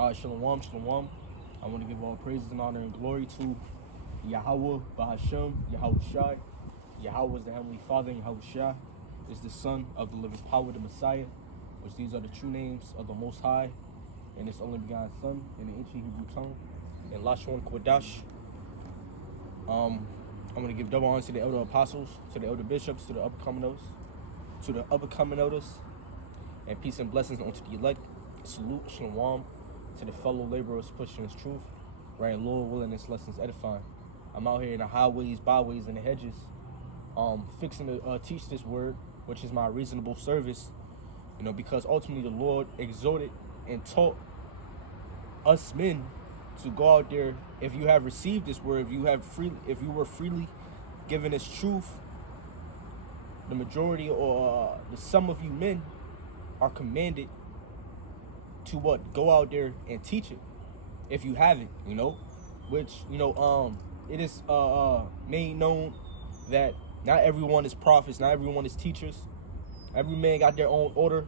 Shalom, shalom. I want to give all praises and honor and glory to Yahweh, Bahashem, Yahweh Shai. Yahweh is the Heavenly Father, and Yahweh Shai is the Son of the living power, the Messiah, which these are the true names of the Most High, and His only begotten Son in the ancient Hebrew tongue, and Lashon Kodash. I'm going to give double honor to the elder apostles, to the elder bishops, to the upcoming elders, and peace and blessings unto the elect. Salute, shalom, to the fellow laborers pushing His truth, right? Lord willing, this lessons edifying. I'm out here in the highways, byways, and the hedges, fixing to teach this word, which is my reasonable service, because ultimately the Lord exhorted and taught us men to go out there. If you have received this word, if you were freely given this truth, the majority or the sum of you men are commanded to what? Go out there and teach it. If you haven't, which, it is made known that not everyone is prophets, not everyone is teachers. Every man got their own order.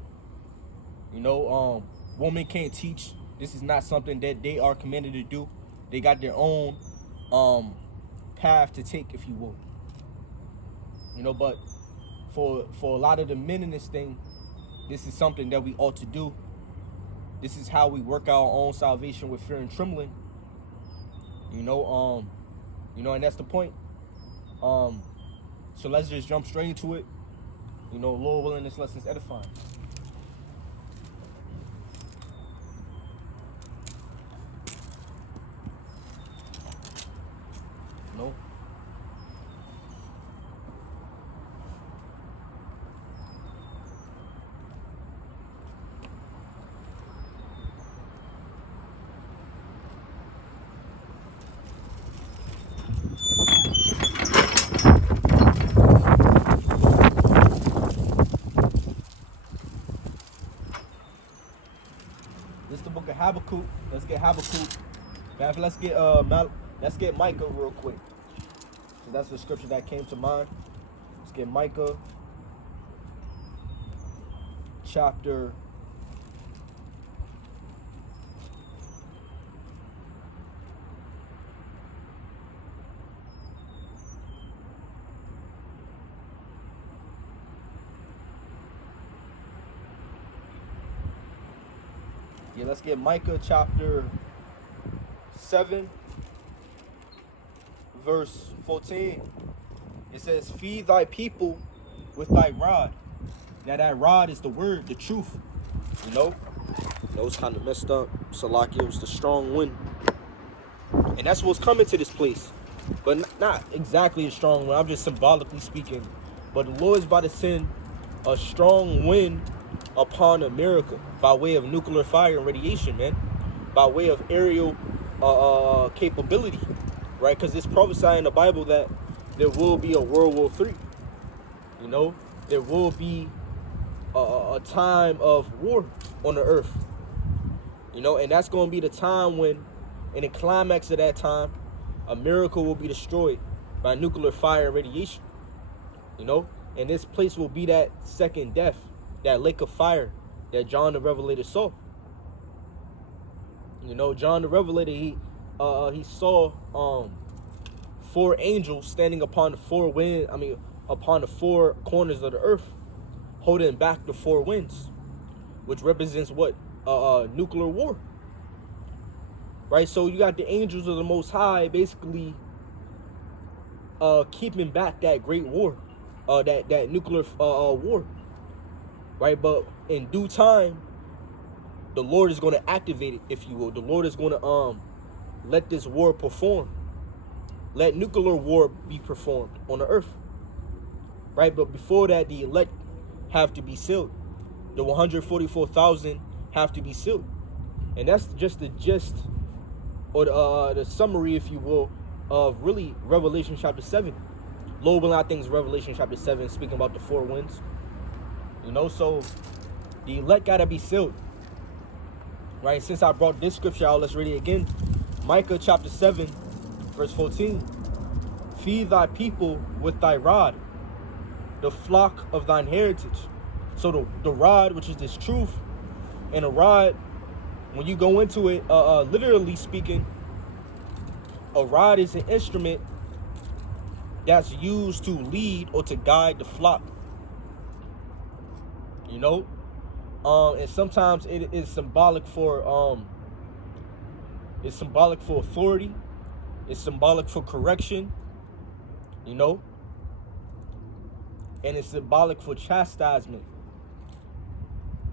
Women can't teach. This is not something that they are commanded to do. They got their own path to take, if you will. But for a lot of the men in this thing, this is something that we ought to do. This is how we work our own salvation with fear and trembling. And that's the point. So let's just jump straight into it. Lord willing, this lesson's edifying. This is the book of Habakkuk. Let's get Habakkuk. Let's get Micah real quick. So that's the scripture that came to mind. Let's get Micah chapter 7, verse 14. It says, "Feed thy people with thy rod." Now that rod is the word, the truth. It's kind of messed up. Salakia, it was the strong wind. And that's what's coming to this place. But not exactly a strong wind. I'm just symbolically speaking. But the Lord is about to send a strong wind upon America by way of nuclear fire and radiation, man. By way of aerial capability, right? Because it's prophesied in the Bible that there will be a World War III. There will be a time of war on the earth. And that's going to be the time when, in the climax of that time, America will be destroyed by nuclear fire and radiation. And this place will be that second death, that lake of fire that John the Revelator saw. John the Revelator, he saw 4 angels standing upon the 4 corners of the earth, holding back the 4 winds, which represents what? Nuclear war. Right? So you got the angels of the Most High basically keeping back that great war, that nuclear war. Right? But in due time, the Lord is going to activate it, if you will. The Lord is going to let this war perform. Let nuclear war be performed on the earth. Right? But before that, the elect have to be sealed. The 144,000 have to be sealed. And that's just the gist, or the summary, if you will, of really Revelation chapter 7. Lord willing, I think it's Revelation chapter 7, speaking about the 4 winds. So the elect got to be sealed. Right? Since I brought this scripture out, let's read it again. Micah chapter 7, verse 14. "Feed thy people with thy rod, the flock of thine heritage." So the rod, which is this truth, and a rod when you go into it, literally speaking, a rod is an instrument that's used to lead or to guide the flock. You know, and sometimes it is symbolic for it's symbolic for authority. It's symbolic for correction. You know, and it's symbolic for chastisement.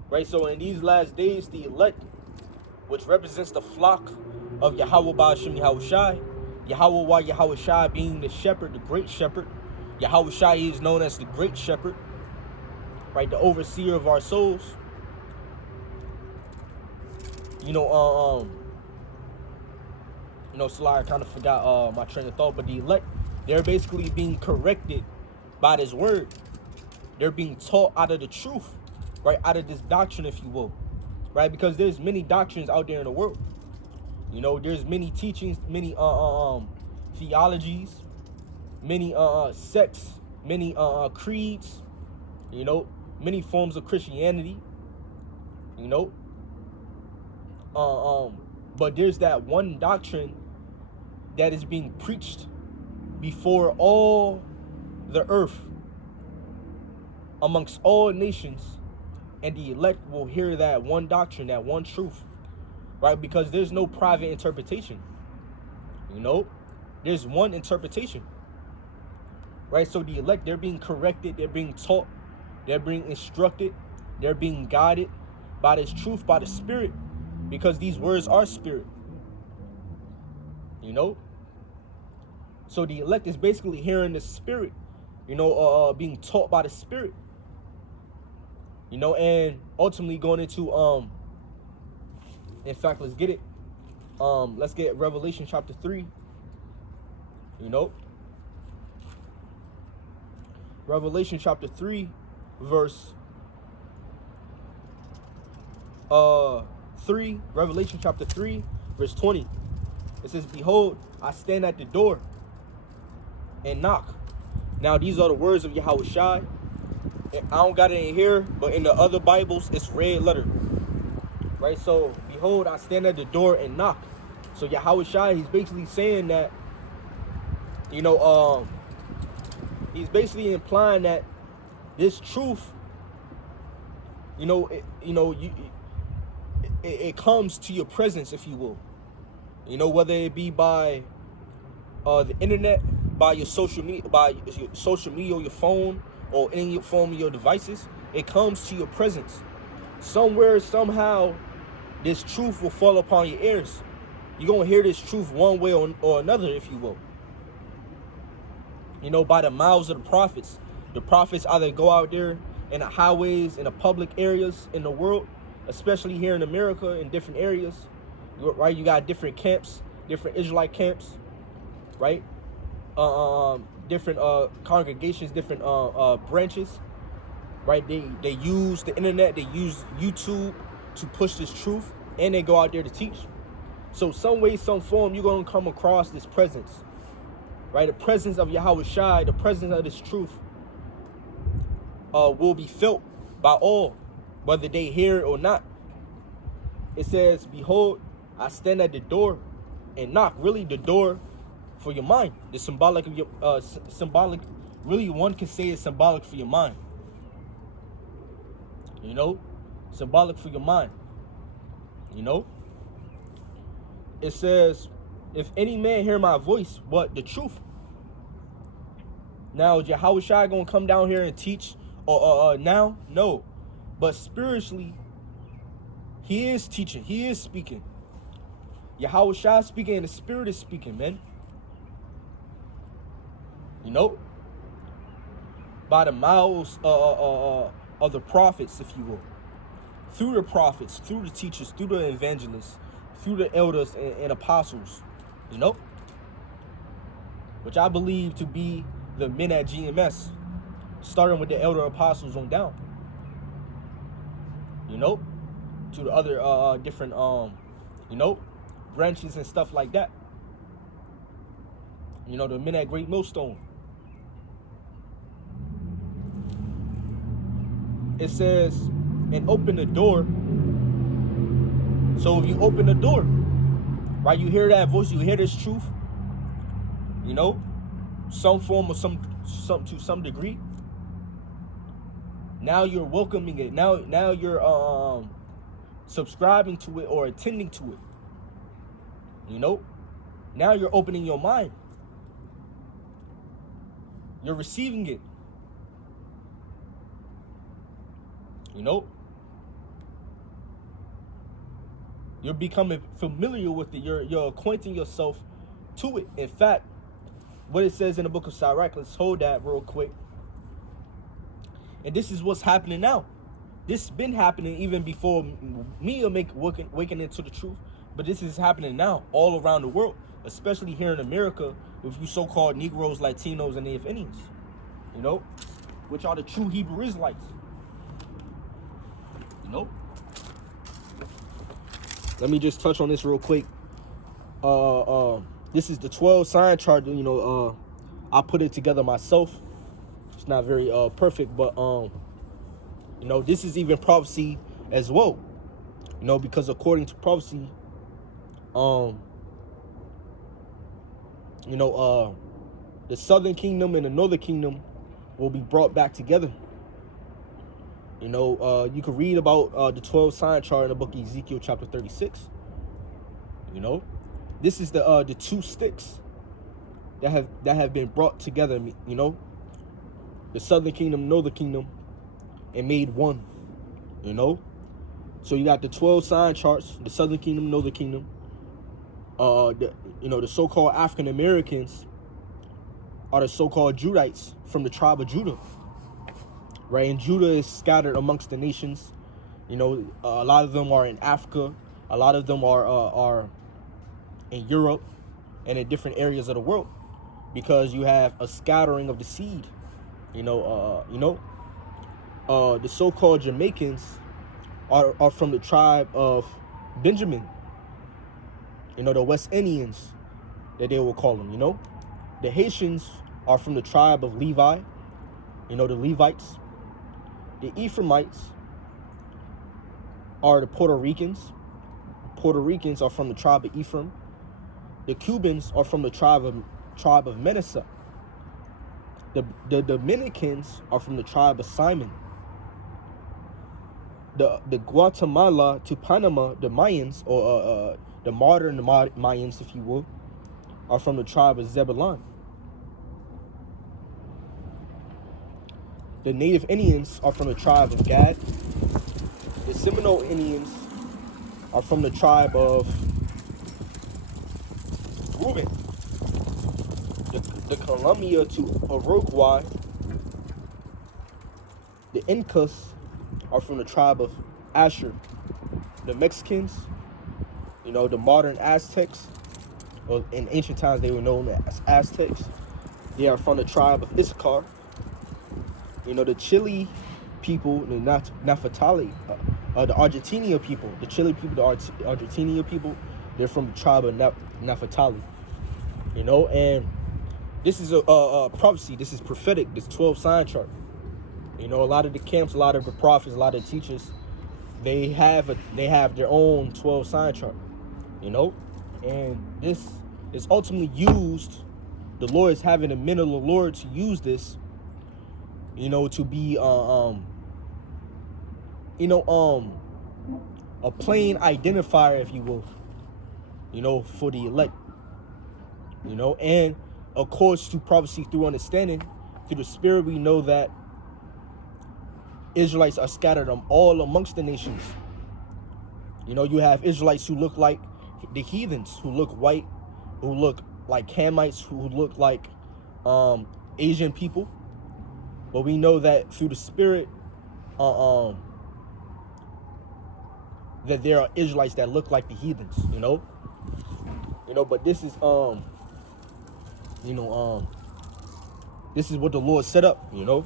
Right. So in these last days, the elect, which represents the flock of Yahweh Ba'ashem Yahushai, Yahweh Yahushai being the shepherd, the great shepherd. Yahushai is known as the great shepherd, right? The overseer of our souls. Salah, I kind of forgot my train of thought, but the elect, they're basically being corrected by this word. They're being taught out of the truth, right? Out of this doctrine, if you will, right? Because there's many doctrines out there in the world. You know, there's many teachings, many theologies, many sects, many creeds, you know, many forms of Christianity, you know. But there's that one doctrine that is being preached before all the earth, amongst all nations, and the elect will hear that one doctrine, that one truth. Right, because there's no private interpretation. You know, there's one interpretation. Right, so the elect, they're being corrected, they're being taught, they're being instructed, they're being guided by this truth, by the Spirit, because these words are spirit. You know, so the elect is basically hearing the Spirit. You know, being taught by the Spirit. You know, and ultimately going into in fact, let's get it. Let's get Revelation chapter 3. You know, Revelation chapter 3, verse 3. Revelation chapter 3, verse 20. It says, "Behold, I stand at the door and knock." Now, these are the words of Yahushai. I don't got it in here, but in the other Bibles, it's red letter. Right, so behold, I stand at the door and knock. So Yahushua, he's basically saying that, you know, he's basically implying that this truth, you know, it comes to your presence, if you will. You know, whether it be by the internet, by your social media, or your phone, or any form of your devices, it comes to your presence. Somewhere, somehow, this truth will fall upon your ears. You're going to hear this truth one way or another, if you will. You know, by the mouths of the prophets. The prophets either go out there in the highways, in the public areas in the world, especially here in America, in different areas, right? You got different camps, different Israelite camps, right? Different congregations, different branches, right? They use the internet, they use YouTube to push this truth, and they go out there to teach. So some way, some form, you're going to come across this presence, right? The presence of Yahushai, the presence of this truth will be felt by all, whether they hear it or not. It says, "Behold, I stand at the door and knock." Really, the door for your mind. The symbolic of your symbolic. Really, one can say it's symbolic for your mind. You know, symbolic for your mind. You know, it says, "If any man hear my voice," what? The truth. Now, is Yahushua gonna come down here and teach? Now, no, but spiritually, he is teaching. He is speaking. Yahushua speaking, and the Spirit is speaking, man. You know, by the mouths of the prophets, if you will, through the prophets, through the teachers, through the evangelists, through the elders and apostles, you know, which I believe to be the men at GMS, starting with the elder apostles on down, you know, to the other different you know, branches and stuff like that. You know, the men at Great Millstone. It says, "And open the door So if you open the door, right, you hear that voice, you hear this truth, you know, some form of some to some degree. Now you're welcoming it. Now you're subscribing to it or attending to it. You know? Now you're opening your mind. You're receiving it. You know? You're becoming familiar with it. You're acquainting yourself to it. In fact, what it says in the book of Sirach, let's hold that real quick. And this is what's happening now. This has been happening even before me waking into the truth. But this is happening now all around the world, especially here in America with you so-called Negroes, Latinos, and Native Indians, you know, which are the true Hebrew Israelites, you know. Let me just touch on this real quick. This is the 12 sign chart, you know, I put it together myself. It's not very perfect, but you know, this is even prophecy as well, you know, because according to prophecy, you know, the southern kingdom and the northern kingdom will be brought back together. You know, you can read about the 12 sign chart in the book of Ezekiel chapter 36. You know, this is the two sticks that have been brought together, you know, the southern kingdom, northern kingdom, and made one, you know. So you got the 12 sign charts, the southern kingdom, northern kingdom. You know, the so-called African Americans are the so-called Judites from the tribe of Judah, right? And Judah is scattered amongst the nations. You know, a lot of them are in Africa, a lot of them are in Europe and in different areas of the world, because you have a scattering of the seed. You know, the so-called Jamaicans are from the tribe of Benjamin. You know, the West Indians, that they will call them, you know. The Haitians are from the tribe of Levi, you know, the Levites. The Ephraimites are the Puerto Ricans. Puerto Ricans are from the tribe of Ephraim. The Cubans are from the tribe of Manasseh. The Dominicans are from the tribe of Simon. The Guatemala to Panama, the Mayans, or the modern Mayans, if you will, are from the tribe of Zebulon. The Native Indians are from the tribe of Gad. The Seminole Indians are from the tribe of Reuben. The Columbia to Uruguay. The Incas are from the tribe of Asher. The Mexicans, you know, the modern Aztecs, or in ancient times they were known as Aztecs, they are from the tribe of Issachar. You know, the Chile people, the Nafatali, the Argentina people, the Chile people, the Argentina people, they're from the tribe of Nafatali. You know, and this is a prophecy. This is prophetic. This 12 sign chart. You know, a lot of the camps, a lot of the prophets, a lot of the teachers, they have their own 12 sign chart. You know, and this is ultimately used. The Lord is having the men of the Lord to use this, you know, to be a plain identifier, if you will, you know, for the elect. You know, and of course, through prophecy, through understanding, through the Spirit, we know that Israelites are scattered all amongst the nations. You know, you have Israelites who look like the heathens, who look white, who look like Hamites, who look like Asian people. But we know that through the Spirit, that there are Israelites that look like the heathens, you know. But this is this is what the Lord set up, you know.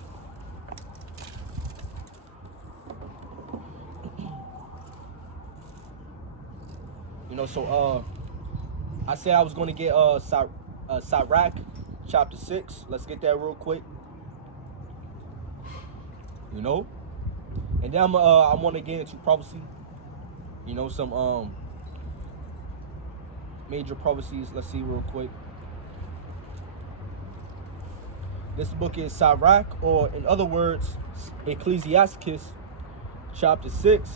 So I said I was going to get Sirach chapter 6. Let's get that real quick. You know, and then I want to get into prophecy. You know, some major prophecies. Let's see real quick. This book is Sirach, or in other words, Ecclesiasticus, chapter 6,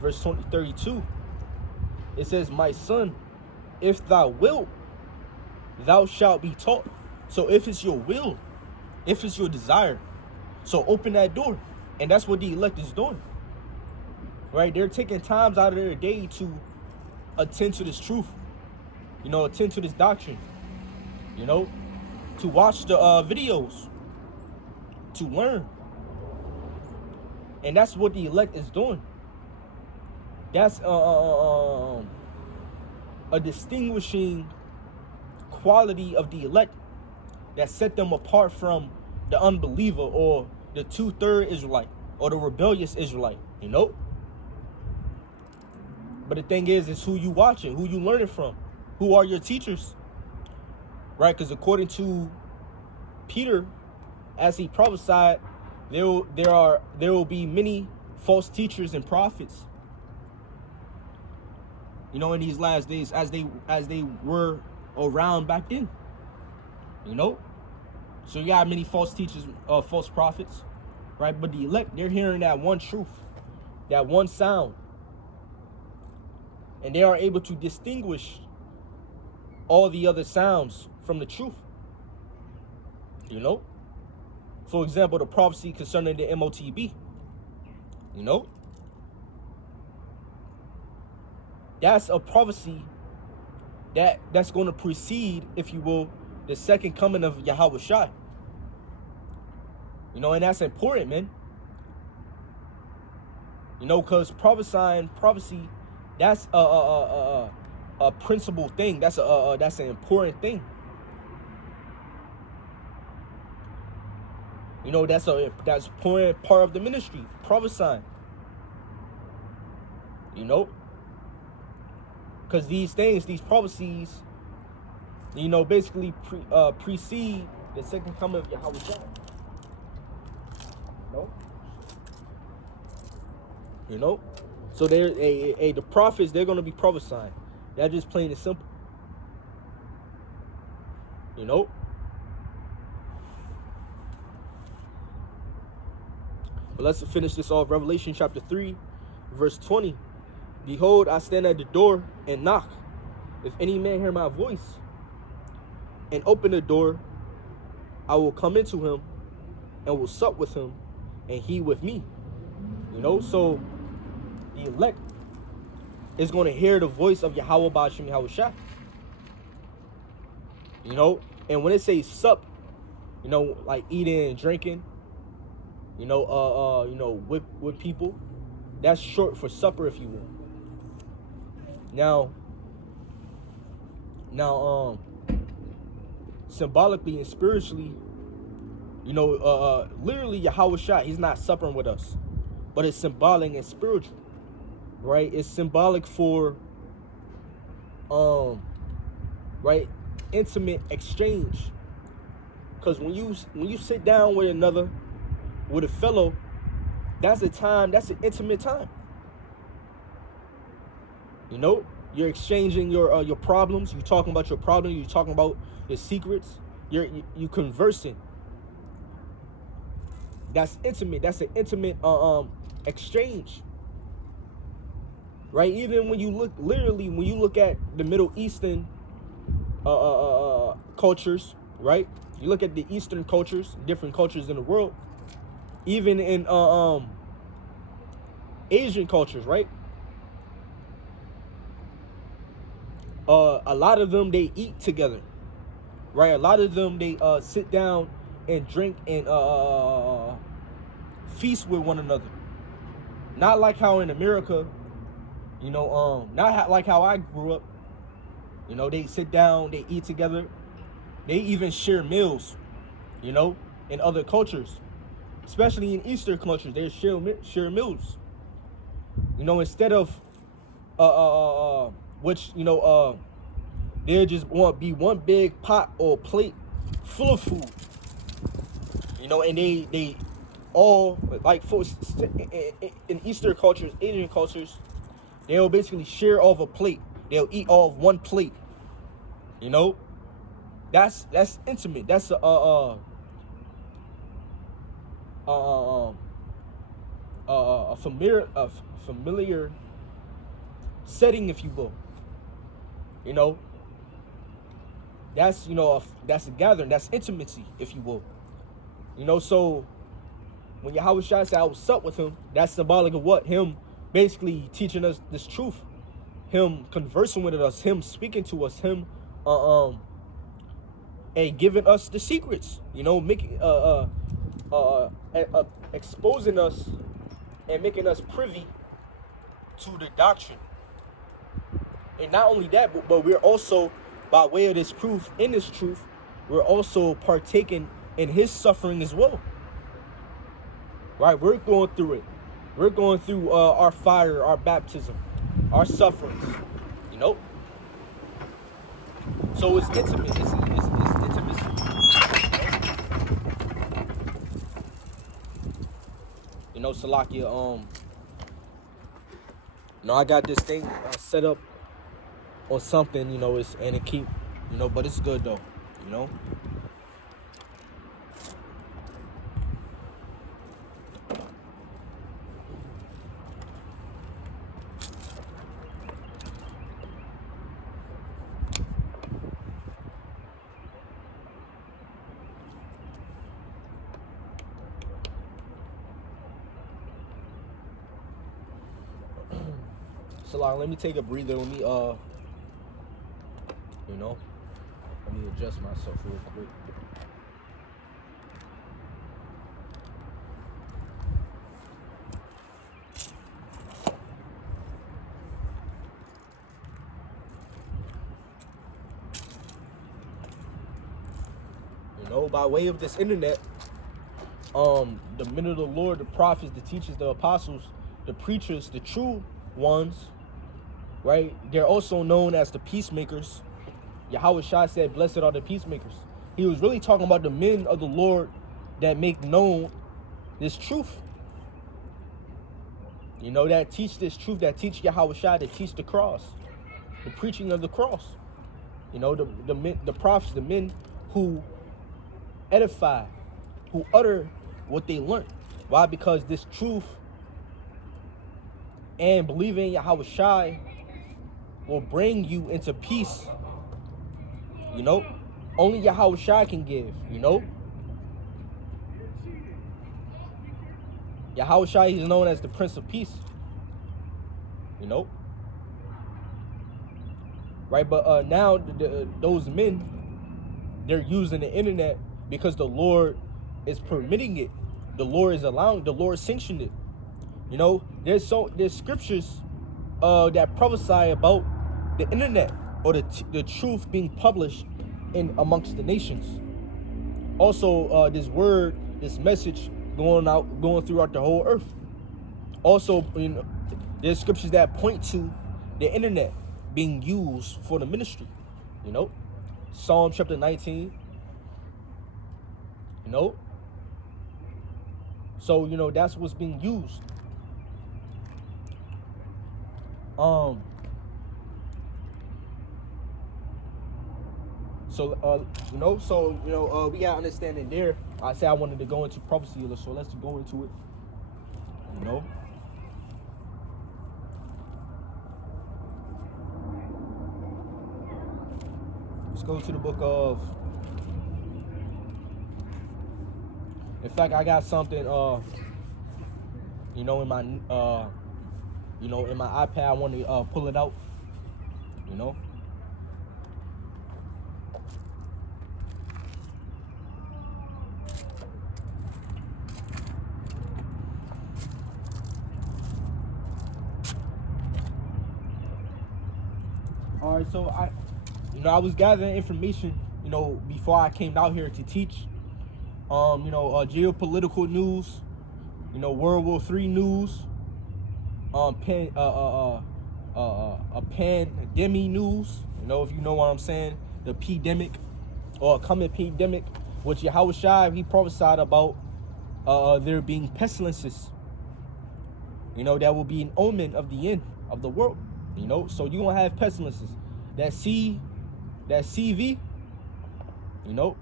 verse 32. It says, my son, if thou wilt, thou shalt be taught. So if it's your will, if it's your desire, so open that door. And that's what the elect is doing. Right? They're taking times out of their day to attend to this truth. You know, attend to this doctrine. You know, to watch the videos, to learn. And that's what the elect is doing. That's a distinguishing quality of the elect that set them apart from the unbeliever, or the 2/3 Israelite, or the rebellious Israelite, you know? But the thing is who you watching, who you learning from, who are your teachers, right? Because according to Peter, as he prophesied, there will be many false teachers and prophets, you know, in these last days, as they were around back then, you know. So you got many false teachers, false prophets, right? But the elect, they're hearing that one truth, that one sound, and they are able to distinguish all the other sounds from the truth, you know. For example, the prophecy concerning the MOTB, you know, that's a prophecy that's going to precede, if you will, the second coming of Yahweh Shai. You know, and that's important, man. You know, because prophecy, that's a principal thing. That's an important thing. You know, that's important part of the ministry, prophesying. You know, because these things, these prophecies, you know, basically precede the second coming of Yahweh Shai. You know, so the prophets, they're going to be prophesying. That's just plain and simple. You know, but let's finish this off. Revelation chapter 3, verse 20. Behold, I stand at the door and knock. If any man hear my voice and open the door, I will come into him and will sup with him, and he with me. You know, so the elect is going to hear the voice of Yahweh Ba'ashem Yahweh Shai. You know, and when it says sup, you know, like eating and drinking, you know, with people, that's short for supper, if you will. Now, symbolically and spiritually, you know, literally Yahweh Shai, he's not supping with us, but it's symbolic and spiritual, right? It's symbolic for, right, intimate exchange. Because when you sit down with a fellow, that's an intimate time. You know, you're exchanging your problems. You're talking about your problems. You're talking about the secrets. You conversing. That's intimate. That's an intimate exchange, right? Even when you look at the Middle Eastern cultures, right? You look at the Eastern cultures, different cultures in the world, even in Asian cultures, right? A lot of them, they eat together, right? A lot of them, they sit down and drink and feast with one another. Not like how in America, you know, like how I grew up. You know, they sit down, they eat together. They even share meals, you know, in other cultures. Especially in Eastern cultures, they share meals. You know, instead of which, you know, there just want to be one big pot or plate full of food. You know, and they all, like, in Eastern cultures, Asian cultures, They'll basically share off a plate. They'll eat off one plate. You know, that's intimate. That's a familiar setting, if you will. You know, that's that's a gathering. That's intimacy, if you will. You know, so when Yahweh Shai said I was sup with him, that's symbolic of what? Him basically teaching us this truth, him conversing with us, him speaking to us, him and giving us the secrets, you know, making exposing us and making us privy to the doctrine. And not only that, but we're also, by way of this proof, in this truth, we're also partaking in his suffering as well. Right? We're going through it. We're going through our fire, our baptism, our sufferings. You know? So it's intimate. It's intimacy. You know, Salakia, I got this thing set up on something, and it keep, but it's good though, So let me take a breather. Let me let me adjust myself real quick. By way of this internet, the men of the Lord, the prophets, the teachers, the apostles, the preachers, the true ones, right? They're also known as the peacemakers. Yahweh Shai said, blessed are the peacemakers. He was really talking about the men of the Lord that make known this truth. That teach this truth, that teach Yahweh Shai, that teach the cross, the preaching of the cross. The prophets, the men who edify, who utter what they learned. Why? Because this truth and believing in Yahweh Shai will bring you into peace. Only Yahweh Shai can give, Yahweh Shai is known as the Prince of Peace. Right? But now those men, they're using the internet because the Lord is permitting it. The Lord is allowing, the Lord sanctioned it. There's scriptures that prophesy about the internet or the truth being published in amongst the nations. Also, this word, this message going throughout the whole earth. Also, there's scriptures that point to the internet being used for the ministry. Psalm chapter 19. So that's what's being used. We got understanding there. I said I wanted to go into prophecy, so let's go into it. Let's go to the book of. In fact, I got something, in my, in my iPad. I want to pull it out, All right, so I was gathering information, before I came out here to teach. Geopolitical news, World War III news, a pandemic news, if you know what I'm saying, the pandemic or a coming pandemic, which Yahweh Shai, he prophesied about there being pestilences, You know, that will be an omen of the end of the world. You know, so you're going to have pestilences. That CV, you know,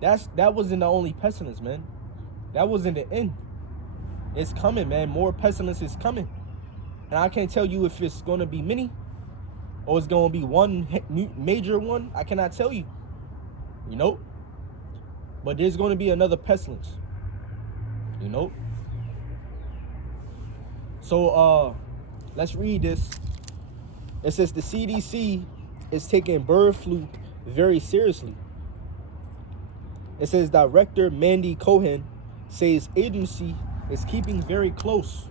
that wasn't the only pestilence, man. That wasn't the end. It's coming, man. More pestilence is coming. And I can't tell you if it's going to be many or it's going to be one major one. I cannot tell you, you know. But there's going to be another pestilence, you know. So let's read this. It says the CDC is taking bird flu very seriously. It says Director Mandy Cohen says agency is keeping very close,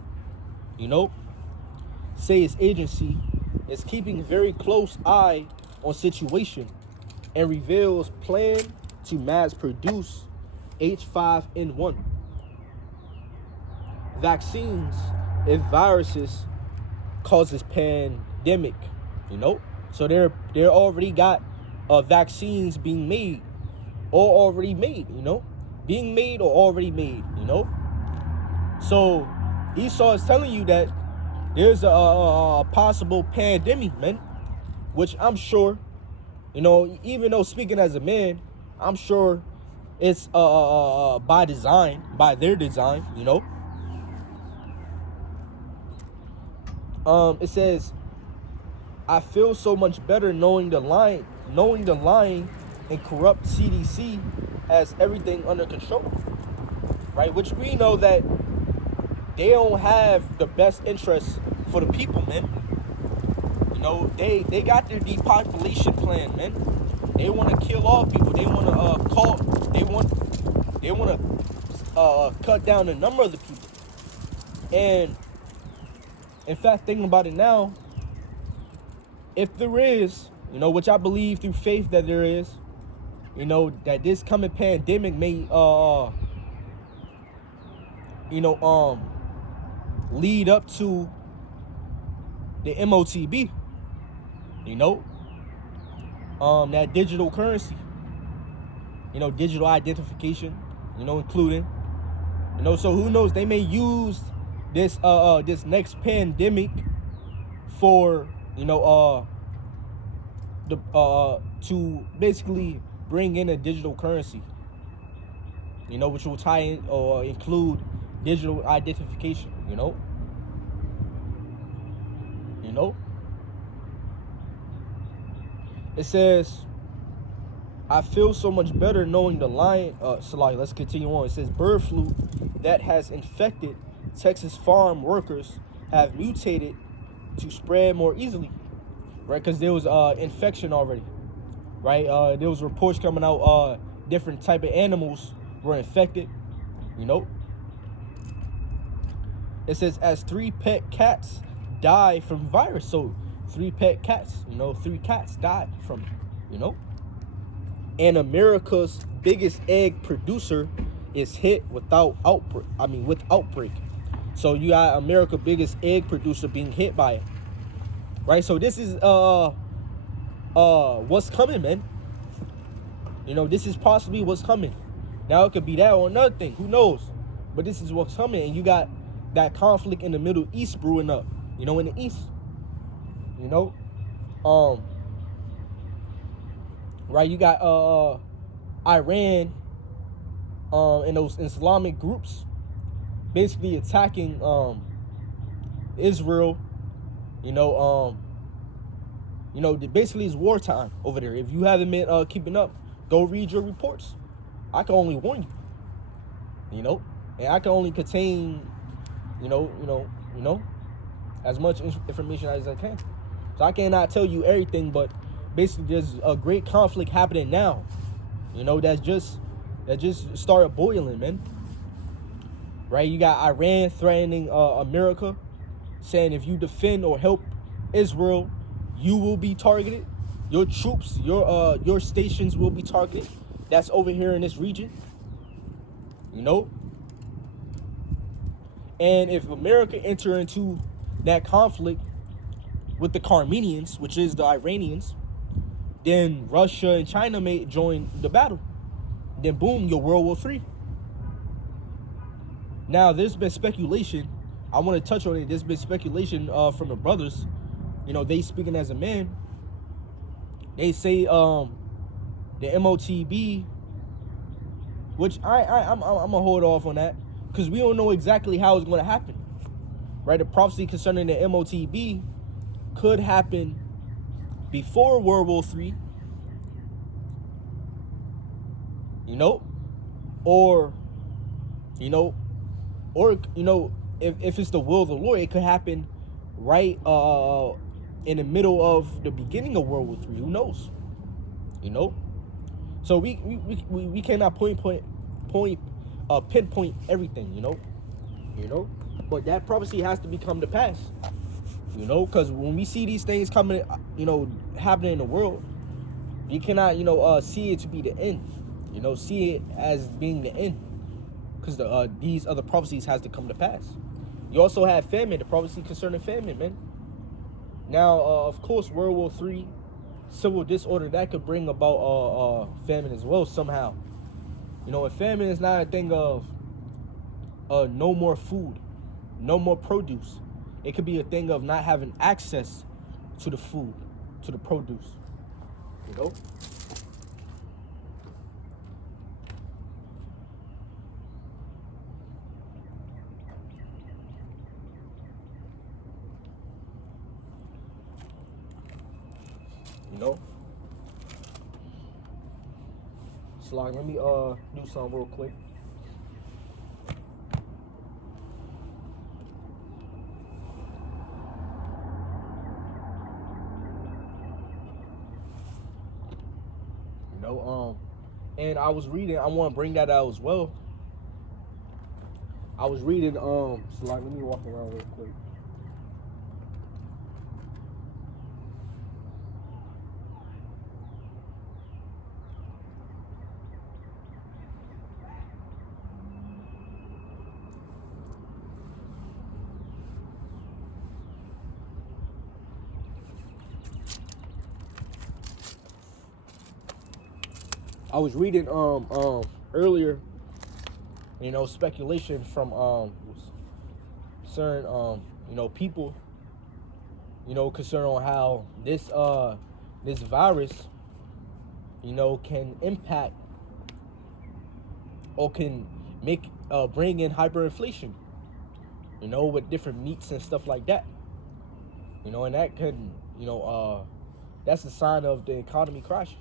you know. Says agency is keeping very close eye on situation and reveals plan to mass produce H5N1 vaccines if viruses causes pandemic, you know. So they're already got vaccines being made or already made, you know, being made or already made, you know. So Esau is telling you that there's a possible pandemic, man, which I'm sure, you know, even though speaking as a man, I'm sure it's by design, by their design, you know. It says, I feel so much better knowing the lying and corrupt CDC has everything under control, right? Which we know that they don't have the best interests for the people, man. You know, they got their depopulation plan, man. They want to kill all people. They want to They want to cut down the number of the people. And in fact, thinking about it now, if there is, you know, which I believe through faith that there is, you know, that this coming pandemic may, lead up to the MOTB, you know, that digital currency, you know, digital identification, you know, including, you know, so who knows, they may use this this next pandemic for, you know, to basically bring in a digital currency, you know, which will tie in or include digital identification, you know. It says, I feel so much better knowing the lion, let's continue on. It says bird flu that has infected Texas farm workers have mutated to spread more easily, right? Because there was infection already, right? There was reports coming out, different type of animals were infected, you know. It says as 3 pet cats die from virus. So 3 pet cats, you know, 3 cats died from it, you know. And America's biggest egg producer is hit with outbreak. So you got America's biggest egg producer being hit by it, right? So this is what's coming, man. You know, this is possibly what's coming. Now it could be that or another thing, who knows? But this is what's coming, and you got that conflict in the Middle East brewing up, you know, in the East, you know. Right, you got Iran and those Islamic groups basically attacking Israel, you know, basically it's wartime over there. If you haven't been keeping up, go read your reports. I can only warn you, you know, and I can only contain, you know, as much information as I can. So I cannot tell you everything, but basically there's a great conflict happening now, you know, that just started boiling, man. Right, you got Iran threatening America, saying if you defend or help Israel, you will be targeted. Your troops, your stations will be targeted. That's over here in this region, you know. And if America enter into that conflict with the Armenians, which is the Iranians, then Russia and China may join the battle. Then boom, your World War III. Now there's been speculation I want to touch on it. There's been speculation from the brothers. You know, they speaking as a man. They say the MOTB, which I'm gonna hold off on that because we don't know exactly how it's going to happen. Right, the prophecy concerning the MOTB could happen before World War III, you know, or if it's the will of the Lord, it could happen right in the middle of the beginning of World War III. Who knows? You know, so we cannot pinpoint everything. You know, but that prophecy has to become to pass. You know, because when we see these things coming, happening in the world, you cannot, see it to be the end. You know, see it as being the end, because these other prophecies has to come to pass. You also have famine, the prophecy concerning famine, man. Now, of course, World War III, civil disorder, that could bring about famine as well somehow. You know, and famine is not a thing of no more food, no more produce. It could be a thing of not having access to the food, to the produce, you know? You know? So like, let me do something real quick. And I was reading, I want to bring that out as well. I was reading, so like, let me walk around real quick. I was reading earlier, speculation from certain people, concerned on how this virus, can impact or can bring in hyperinflation, with different meats and stuff like that. And that could, that's a sign of the economy crash,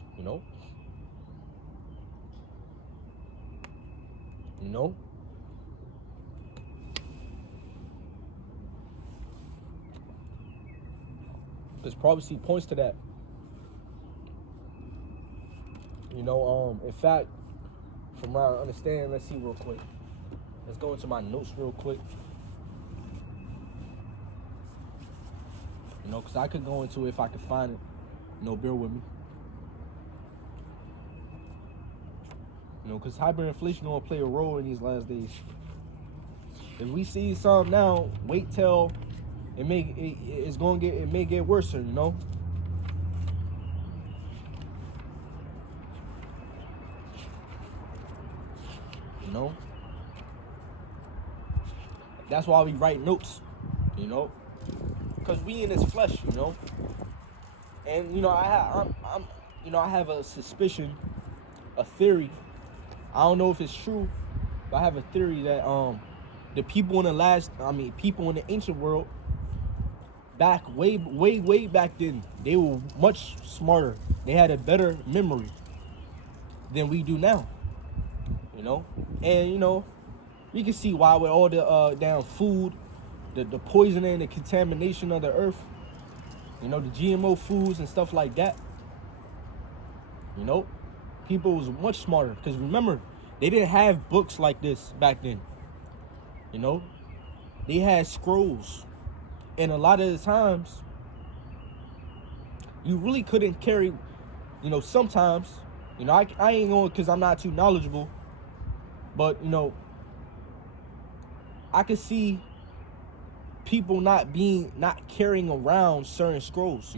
Because prophecy points to that. In fact, from my understanding, let's see real quick. Let's go into my notes real quick. Because I could go into it if I could find it. Bear with me. Because hyperinflation gonna play a role in these last days. If we see some now, wait till it may get worse, That's why we write notes, because we in this flesh, and I have a suspicion, a theory. I don't know if it's true, but I have a theory that the people in the ancient world, back way back then, they were much smarter. They had a better memory than we do now. And you can see why with all the damn food, the poisoning, the contamination of the earth, the GMO foods and stuff like that. People was much smarter, because remember, they didn't have books like this back then. They had scrolls, and a lot of the times you really couldn't carry, sometimes, I ain't going, because I'm not too knowledgeable, but I could see people not carrying around certain scrolls,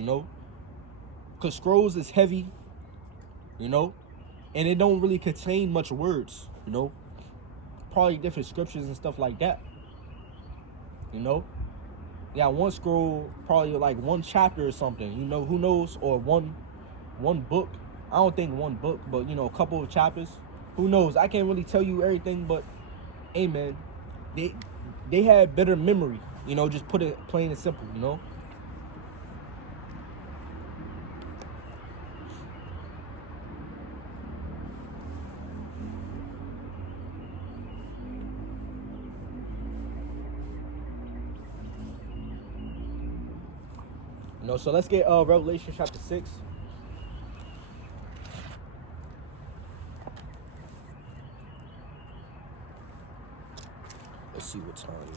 because scrolls is heavy, and it don't really contain much words, probably different scriptures and stuff like that. you know? Yeah, one scroll, probably like one chapter or something, you know, who knows, or one book. I don't think one book, but you know, a couple of chapters. Who knows? I can't really tell you everything, but hey man, they had better memory, you know, just put it plain and simple, you know? You know, so let's get Revelation chapter 6. Let's see what time